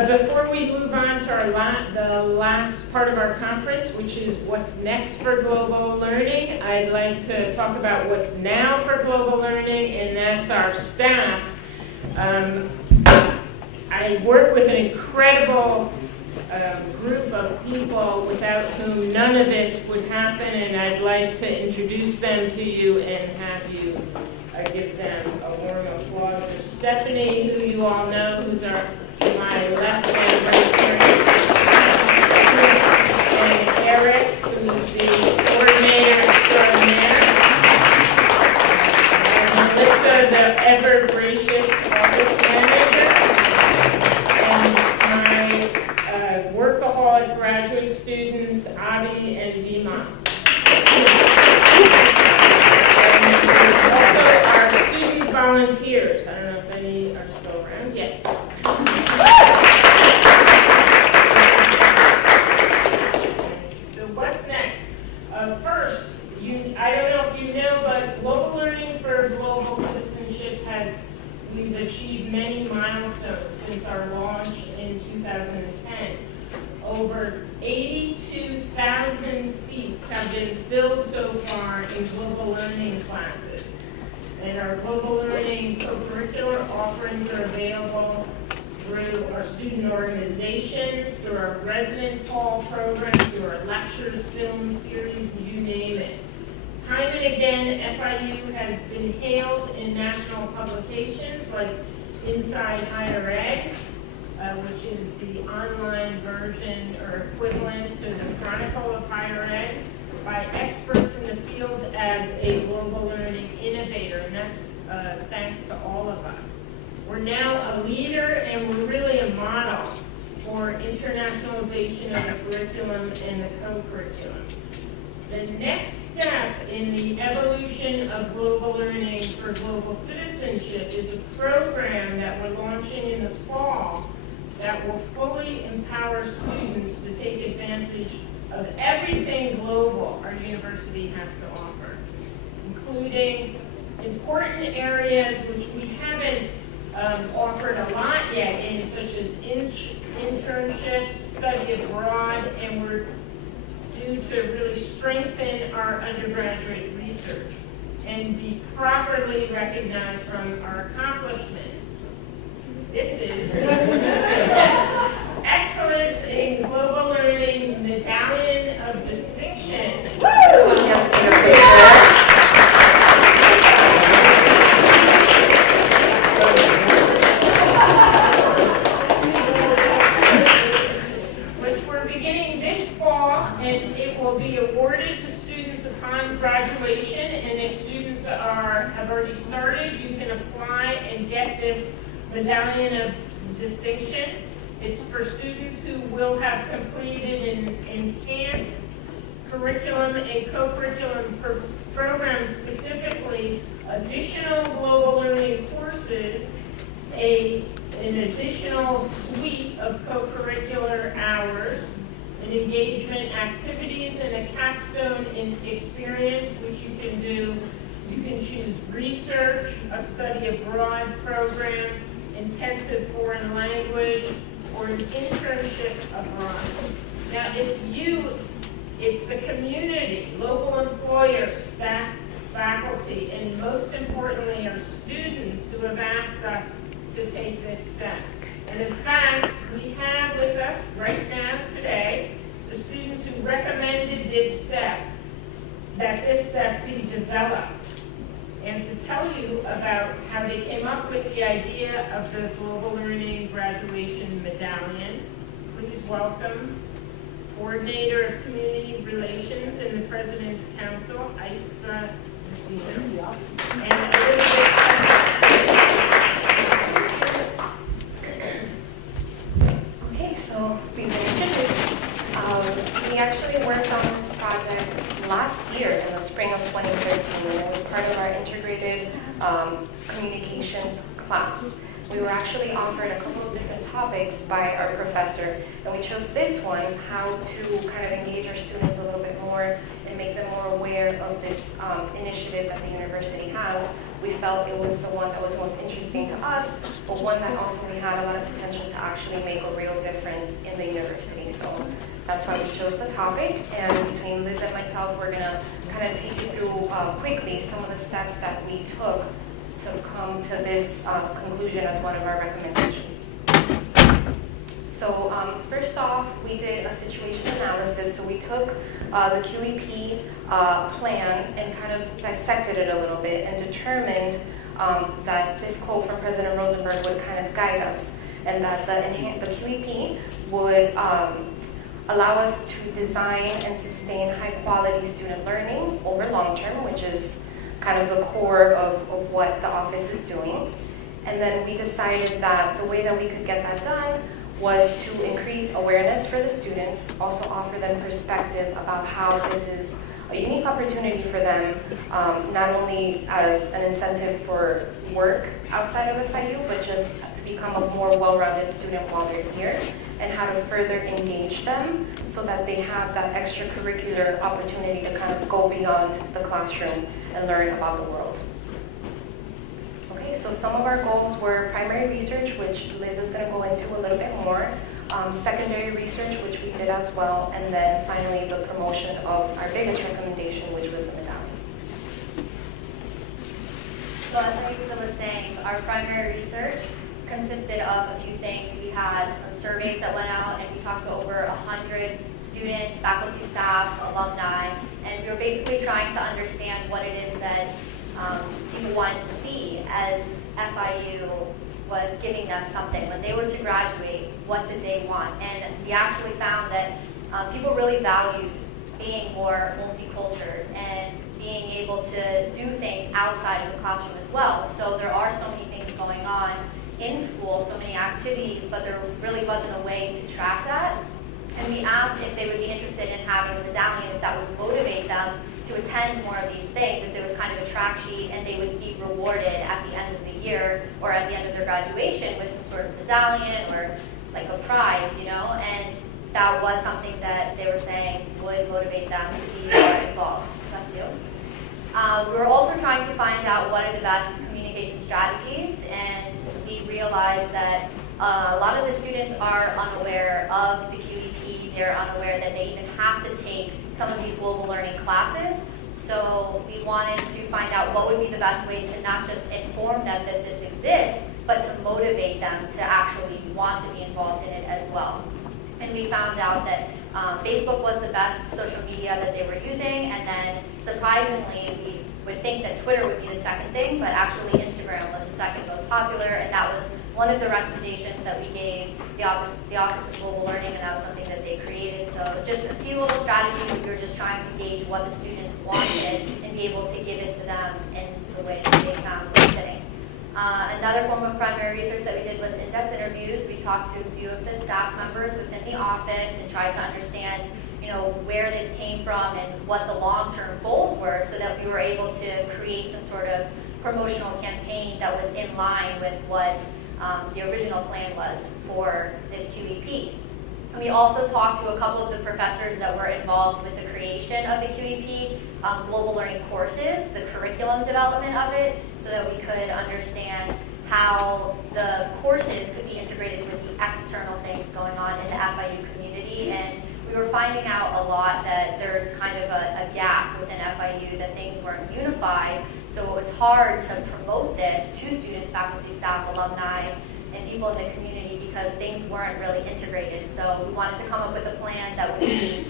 Before we move on to the last part of our conference, which is what's next for global learning, I'd like to talk about what's now for global learning, and that's our staff. I work with an incredible group of people without whom none of this would happen, and I'd like to introduce them to you and have you give them a warm applause. There's Stephanie, who you all know, who's my left and right hand, and Eric, who's the coordinator extraordinaire, and Melissa, the ever gracious office manager, and my workaholic graduate students, Abby and Bima. Also, our student volunteers. I don't know if any are still around. Yes. So what's next? First, I don't know if you know, but Global Learning for Global Citizenship we've achieved many milestones since our launch in 2010. Over 82,000 seats have been filled so far in global learning classes. And our global learning co-curricular offerings are available through our student organizations, through our residence hall program, through our lectures, film series, you name it. Time and again, FIU has been hailed in national publications like Inside Higher Ed, which is the online version or equivalent to the Chronicle of Higher Ed, by experts in the field as a global learning innovator, and that's thanks to all of us. We're now a leader and we're really a model for internationalization of the curriculum and the co-curriculum. The next step in the evolution of global learning for global citizenship is a program that we're launching in the fall that will fully empower students to take advantage of everything global our university has to offer, including important areas which we haven't offered a lot yet in, such as internships, study abroad, and we're due to really strengthen our undergraduate research and be properly recognized from our accomplishments. This is Excellence in Global Learning Medallion of Distinction. Woo! You have to take a picture. Which we're beginning this fall, and it will be awarded to students upon graduation. And if students have already started, you can apply and get this Medallion of Distinction. It's for students who will have completed an enhanced curriculum and co-curriculum programs, specifically additional global learning courses, an additional suite of co-curricular hours, and engagement activities, and a capstone experience, which you can do. You can choose research, a study abroad program, intensive foreign language, or an internship abroad. Now it's the community, local employers, staff, faculty, and most importantly our students who have asked us to take this step. And in fact, we have with us right now today the students who recommended that this step be developed. And to tell you about how they came up with the idea of the Global Learning Graduation Medallion, please welcome Coordinator of Community Relations in the President's Council, Ayxa, and Elizabeth. Okay, so we will introduce. We actually worked on this project last year in the spring of 2013, and it was part of our integrated communications class. We were actually offered a couple of different topics by our professor, and we chose this one, how to kind of engage our students a little bit more and make them more aware of this initiative that the university has we felt it was the one that was most interesting to us, but one that also we had a lot of potential to actually make a real difference in the university. So that's why we chose the topic, and between Liz and myself, we're gonna kind of take you through quickly some of the steps that we took to come to this conclusion as one of our recommendations. So first off, we did a situation analysis. So we took the QEP plan and kind of dissected it a little bit and determined that this quote from President Rosenberg would kind of guide us, and that the QEP would allow us to design and sustain high quality student learning over long term, which is kind of the core of what the office is doing. And then we decided that the way that we could get that done was to increase awareness for the students, also offer them perspective about how this is a unique opportunity for them, not only as an incentive for work outside of FIU, but just to become a more well-rounded student while they're here, and how to further engage them so that they have that extracurricular opportunity to kind of go beyond the classroom and learn about the world. Okay, so some of our goals were primary research, which Liz is going to go into a little bit more, secondary research, which we did as well, and then finally the promotion of our biggest recommendation, which was a medallion. So as Ayxa was saying, our primary research consisted of a few things. We had some surveys that went out, and we talked to over 100 students, faculty, staff, alumni, and we were basically trying to understand what it is that people wanted to see as FIU was giving them something. When they were to graduate, what did they want? And we actually found that people really valued being more multicultural and being able to do things outside of the classroom as well. So there are so many things going on in school, so many activities, but there really wasn't a way to track that. And we asked if they would be interested in having a medallion, if that would motivate them to attend more of these things, if there was kind of a track sheet and they would be rewarded at the end of the year or at the end of their graduation with some sort of medallion or like a prize, you know, and that was something that they were saying would motivate them to be more involved. Bless you. We were also trying to find out what are the best communication strategies, and we realized that a lot of the students are unaware of the QEP. They're unaware that they even have to take some of these global learning classes. So we wanted to find out what would be the best way to not just inform them that this exists, but to motivate them to actually want to be involved in it as well. And we found out that Facebook was the best social media that they were using, and then surprisingly, we would think that Twitter would be the second thing, but actually Instagram was the second most popular, and that was one of the recommendations that we gave the Office of Global Learning, and that was something that they created. So just a few little strategies. We were just trying to gauge what the students wanted and be able to give it to them in the way that they found was fitting. Another form of primary research that we did was in-depth interviews. We talked to a few of the staff members within the office and tried to understand, you know, where this came from and what the long-term goals were, so that we were able to create some sort of promotional campaign that was in line with what the original plan was for this QEP. And we also talked to a couple of the professors that were involved with the creation of the QEP, global learning courses, the curriculum development of it, so that we could understand how the courses could be integrated with the external things going on in the FIU community. And we were finding out a lot that there's kind of a gap within FIU, that things weren't unified. So it was hard to promote this to students, faculty, staff, alumni, and people in the community, because things weren't really integrated. So we wanted to come up with a plan that would be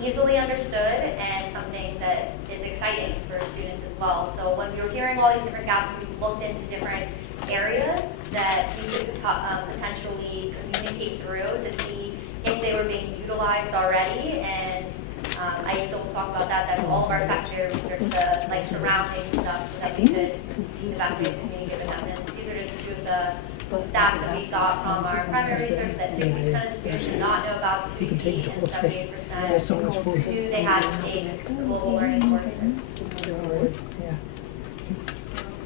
easily understood and something that is exciting for students as well. So when we were hearing all these different gaps, we looked into different areas that we could potentially communicate through to see if they were being utilized already. And Ayxa will talk about that. That's all of our secondary research, the like surrounding stuff, so that we could see the best way to communicate with them. And these are just two of the stats that we got from our primary research, that 60% of students did not know about the QEP, and 78% knew they had to take global learning courses.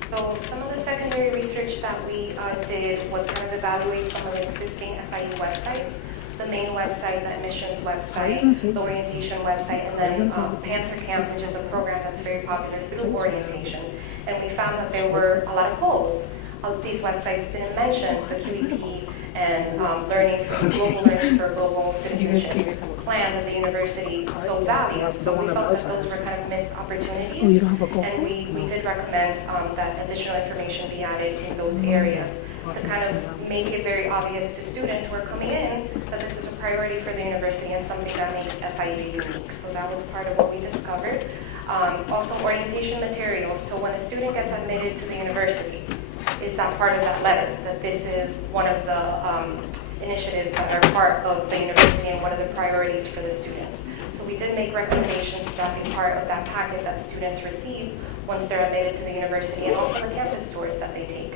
So some of the secondary research that we did was kind of evaluate some of the existing FIU websites. the main website, the admissions website, the orientation website, and then Panther Camp, which is a program that's very popular through orientation. And we found that there were a lot of holes. These websites didn't mention the QEP and global learning for global citizenship plan that the university so values. So we felt that those were kind of missed opportunities. And we did recommend that additional information be added in those areas to kind of make it very obvious to students who are coming in that this is a priority for the university and something that makes FIU unique. So that was part of what we discovered. Also orientation materials. So when a student gets admitted to the university, is that part of that letter, that this is one of the initiatives that are part of the university and one of the priorities for the students. So we did make recommendations that that be part of that packet that students receive once they're admitted to the university, and also the campus tours that they take.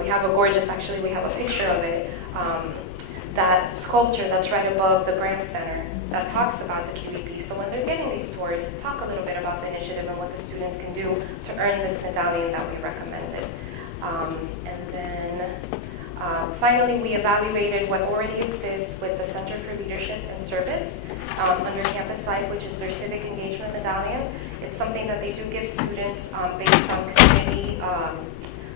We have a gorgeous, actually we have a picture of it, that sculpture that's right above the Graham Center that talks about the QEP. So when they're getting these tours, talk a little bit about the initiative and what the students can do to earn this medallion that we recommended. And then finally, we evaluated what already exists with the Center for Leadership and Service under Campus Life, which is their civic engagement medallion. It's something that they do give students based on community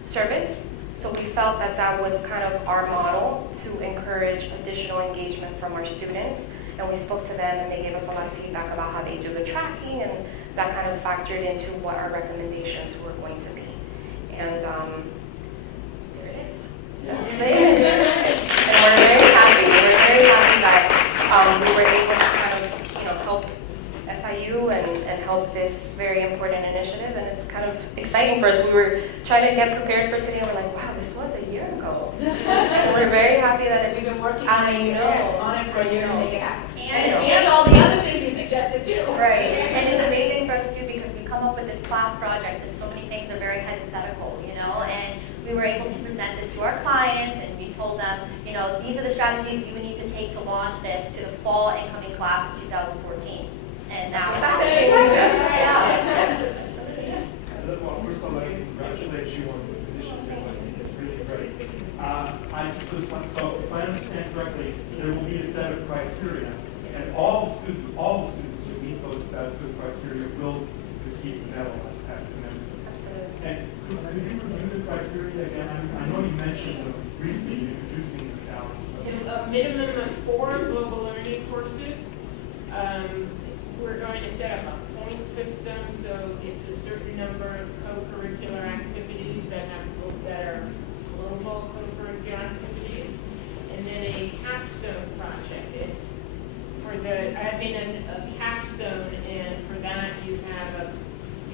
service. So we felt that that was kind of our model to encourage additional engagement from our students. And we spoke to them and they gave us a lot of feedback about how they do the tracking, and that kind of factored into what our recommendations were going to be. And there it is. That's the image. And we're very happy. We're very happy that we were able to kind of, help FIU and help this very important initiative. And it's kind of exciting for us. We were trying to get prepared for today. And we're like, wow, this was a year ago. And we're very happy that it's. We've been working on it for a year to make it happen. And all the other things you suggested too. right, and it's amazing for us too because we come up with this class project and so many things are very hypothetical, and we were able to present this to our clients and we told them, these are the strategies you would need to take to launch this to the fall incoming class of 2014. And now it's happening. Yeah. Well, first of all, I congratulate you on this initiative. I think it's really great. I just want, so if I understand correctly, there will be a set of criteria, and all the students who meet those criteria will receive the medal at commencement. Absolutely. And could you review the criteria again? I know you mentioned them briefly introducing the challenge. Just a minimum of 4 global learning courses. We're going to set up a point system, so it's a certain number of co-curricular activities that are global co-curricular activities, and then a capstone project. A capstone, and for that you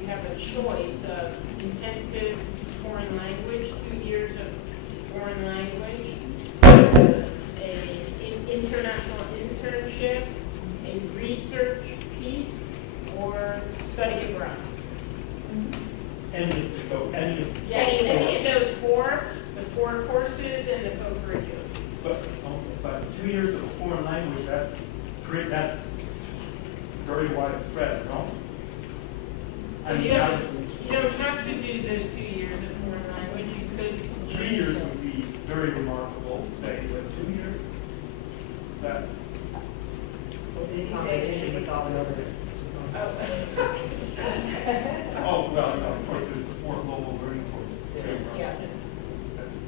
have a choice of intensive foreign language, 2 years of foreign language, an international internship, a research piece, or study abroad. Any of Yes, any of those 4, the 4 courses and the co-curriculum. But 2 years of a foreign language, that's very widespread, no? So you don't have to do the 2 years of foreign language. You could. 3 years would be very remarkable, say, but 2 years? Is that? Oh, well, no, of course, there's the 4 global learning courses. Yeah. That's-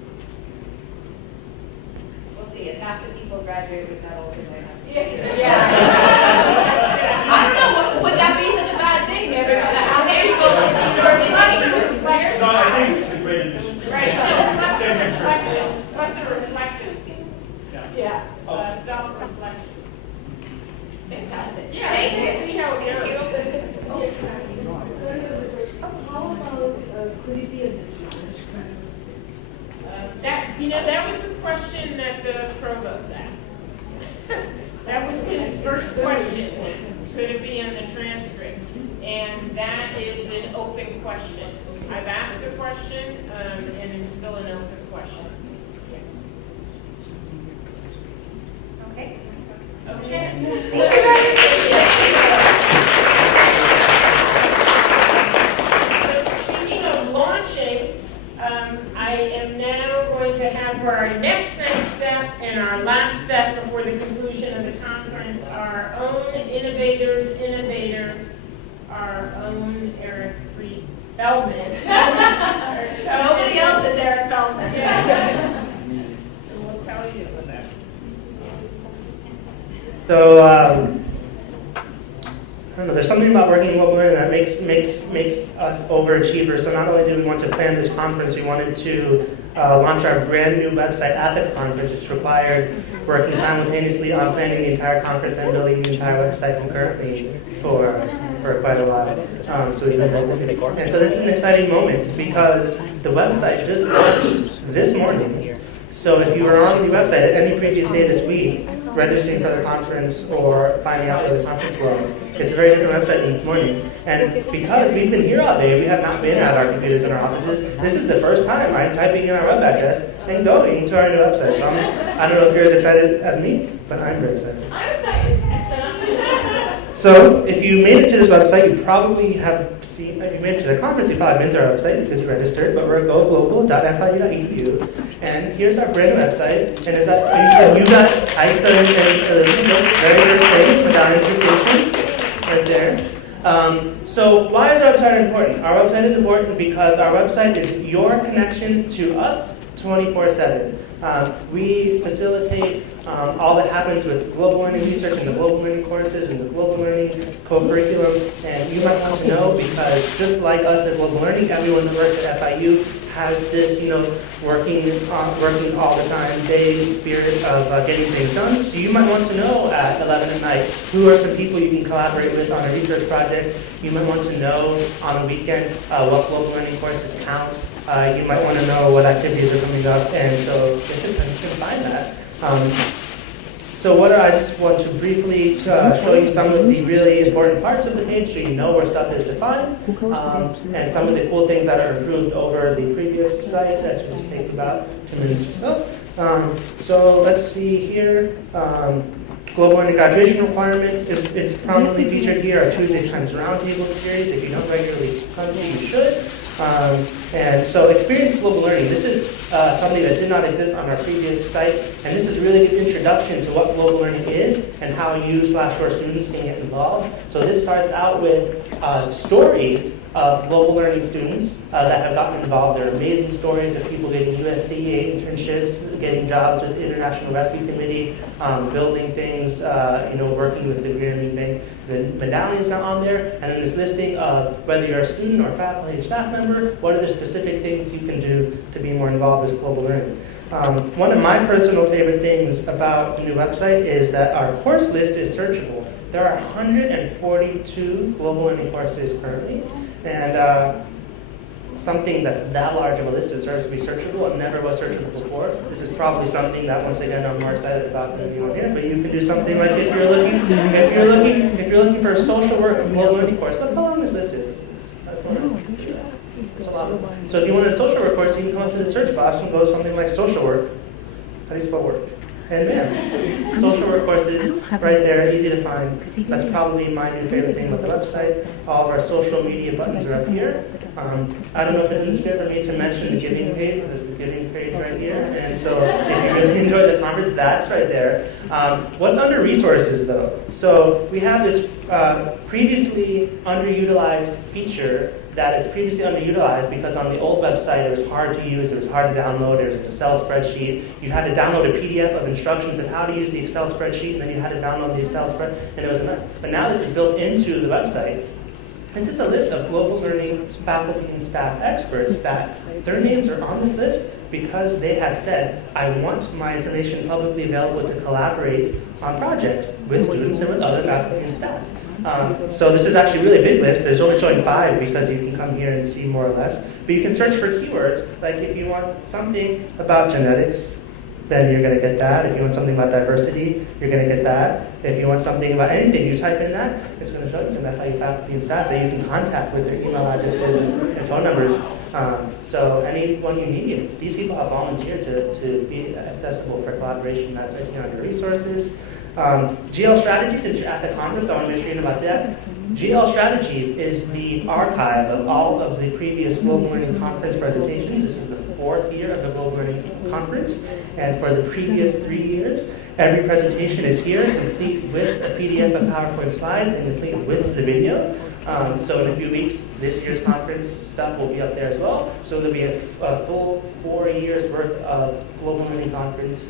We'll see, if half the people graduate with medals, we might have. Yeah. I don't know, would that be such a bad thing, everyone? How many people in the university? No, I think this is a great initiative. Right, so plus a reflection piece, Yeah. self-reflection. Fantastic. Yeah, Thank you. we'll see how it goes. How about, could it be a business? That was the question that the provost asked. That was his first question. Could it be in the transcript? And that is an open question. I've asked the question, and it's still an open question. Okay. Okay. Thank you guys. So speaking of launching, I am now going to have for our next step and our last step before the conclusion innovator, our own Eric Feldman. Nobody else is Eric Feldman. Yes. And we'll tell you about that. So, I don't know, there's something about working in global learning that makes us overachievers. So not only did we want to plan this conference, we wanted to launch our brand new website at the conference, which required working simultaneously on planning the entire conference and building the entire website concurrently for quite a while. So we did that. And so this is an exciting moment because the website just launched this morning. So if you were on the website at any previous day this week, registering for the conference or finding out where the conference was, it's a very different website than this morning. And because we've been here all day, we have not been at our computers in our offices, this is the first time I'm typing in our web address and going to our new website. So I don't know if you're as excited as me, but I'm very excited. I'm excited. So if you made it to this website, you probably have seen, if you made it to the conference, you've probably been to our website because you registered, but we're goglobal.fiu.edu. And here's our brand new website. And is that, you got Ayxa and Elizabeth, very first thing, Medallion presentation, right there. So why is our website important? Our website is important because our website is your connection to us 24/7. We facilitate all that happens with global learning research and the global learning courses and the global learning co-curriculum. And you might want to know because just like us at global learning, everyone that works at FIU has this, working all the time, day spirit of getting things done. So you might want to know at 11 at night who are some people you can collaborate with on a research project. You might want to know on a weekend what global learning courses count. You might want to know what activities are coming up, and so this is how you can find that. I just want to briefly show you some of the really important parts of the page so you know where stuff is defined, and some of the cool things that are improved over the previous site that should just take about 2 minutes or so. So let's see here. Global Learning graduation requirement is prominently featured here. Our Tuesday Times Roundtable series. If you don't regularly come to, you should. And so experience global learning. This is something that did not exist on our previous site, and this is really a good introduction to what global learning is and how you/your students can get involved. So this starts out with stories of global learning students that have gotten involved. There are amazing stories of people getting USDA internships, getting jobs with the International Rescue Committee, building things, working with the Grammy Bank. The Medallion's not on there, and then this listing of whether you're a student or faculty or staff member, what are the specific things you can do to be more involved with global learning. One of my personal favorite things about the new website is that our course list is searchable. There are 142 global learning courses currently, and something that's that large of a list deserves to be searchable. It never was searchable before. This is probably something that, once again, I'm more excited about than anyone here. But you can do something like if you're looking for a social work global learning course. Look how long this list is. That's a lot. So if you wanted a social work course, you can come up to the search box and go something like social work. How do you spell work? And man, social work courses right there, easy to find. That's probably my new favorite thing about the website. All of our social media buttons are up here. I don't know if it's in the script for me to mention the giving page, but there's the giving page right here. And so if you really enjoy the conference, that's right there. What's under resources though? So we have this previously underutilized feature that it's previously underutilized because on the old website it was hard to use, it was hard to download, there was an Excel spreadsheet. You had to download a PDF of instructions of how to use the Excel spreadsheet, and then you had to download the Excel spreadsheet, and it was a mess. But now this is built into the website. This is a list of global learning faculty and staff experts that their names are on this list because they have said, I want my information publicly available to collaborate on projects with students and with other faculty and staff. So this is actually a really big list. There's only showing 5 because you can come here and see more or less. But you can search for keywords, like if you want something about genetics, then you're going to get that. If you want something about diversity, you're going to get that. If you want something about anything, you type in that, it's going to show you, and that's how you faculty and staff that you can contact with their email addresses and phone numbers. So anyone you need, these people have volunteered to be accessible for collaboration. That's right here under resources. GL Strategies, since you're at the conference, I want to make sure you know about that. GL Strategies is the archive of all of the previous Global Learning Conference presentations. This is the 4th year of the Global Learning Conference, and for the previous 3 years, every presentation is here, complete with a PDF of PowerPoint slides and complete with the video. So in a few weeks, this year's conference stuff will be up there as well. So there'll be a full 4 years worth of Global Learning Conference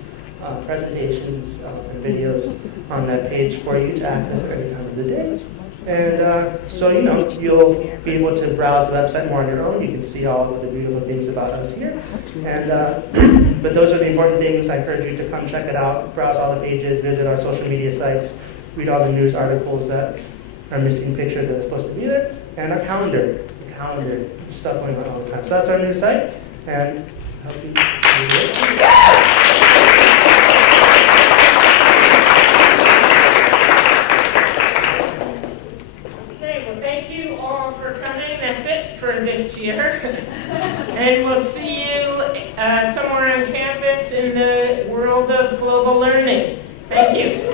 presentations and videos on that page for you to access at any time of the day. And so, you'll be able to browse the website more on your own. You can see all of the beautiful things about us here. And but those are the important things. I encourage you to come check it out, browse all the pages, visit our social media sites, read all the news articles that are missing pictures that are supposed to be there, and our calendar, stuff going on all the time. So that's our new site, and I hope you Okay, well, thank you all for coming. That's it for this year. And we'll see you somewhere on campus in the world of global learning. Thank you.